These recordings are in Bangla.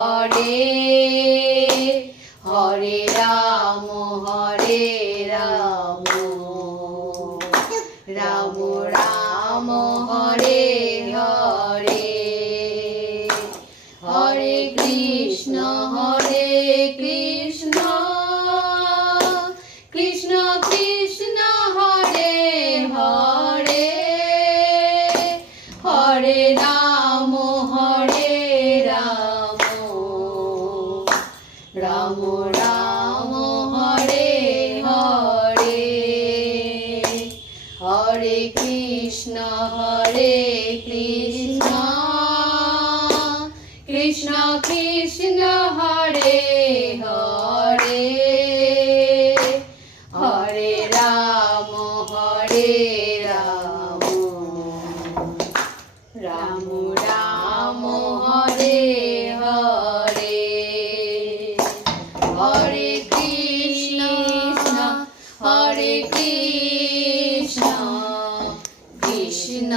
হরে হরে রাম রাম রাম হরে হরে হরে কৃষ্ণ কৃষ্ণ কৃষ্ণ হরে হরে হরে রাম রাম রাম হরে হরে হরে কৃষ্ণ কৃষ্ণ কৃষ্ণ হরে হরে হরে রাম রাম রাম হরে হরে হরে কৃষ্ণ কৃষ্ণ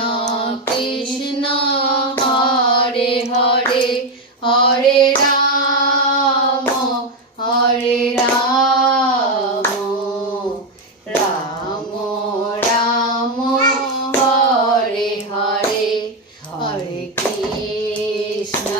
কৃষ্ণ হরে হরে হরে রাম রাম রাম হরে হরে হরে কৃষ্ণ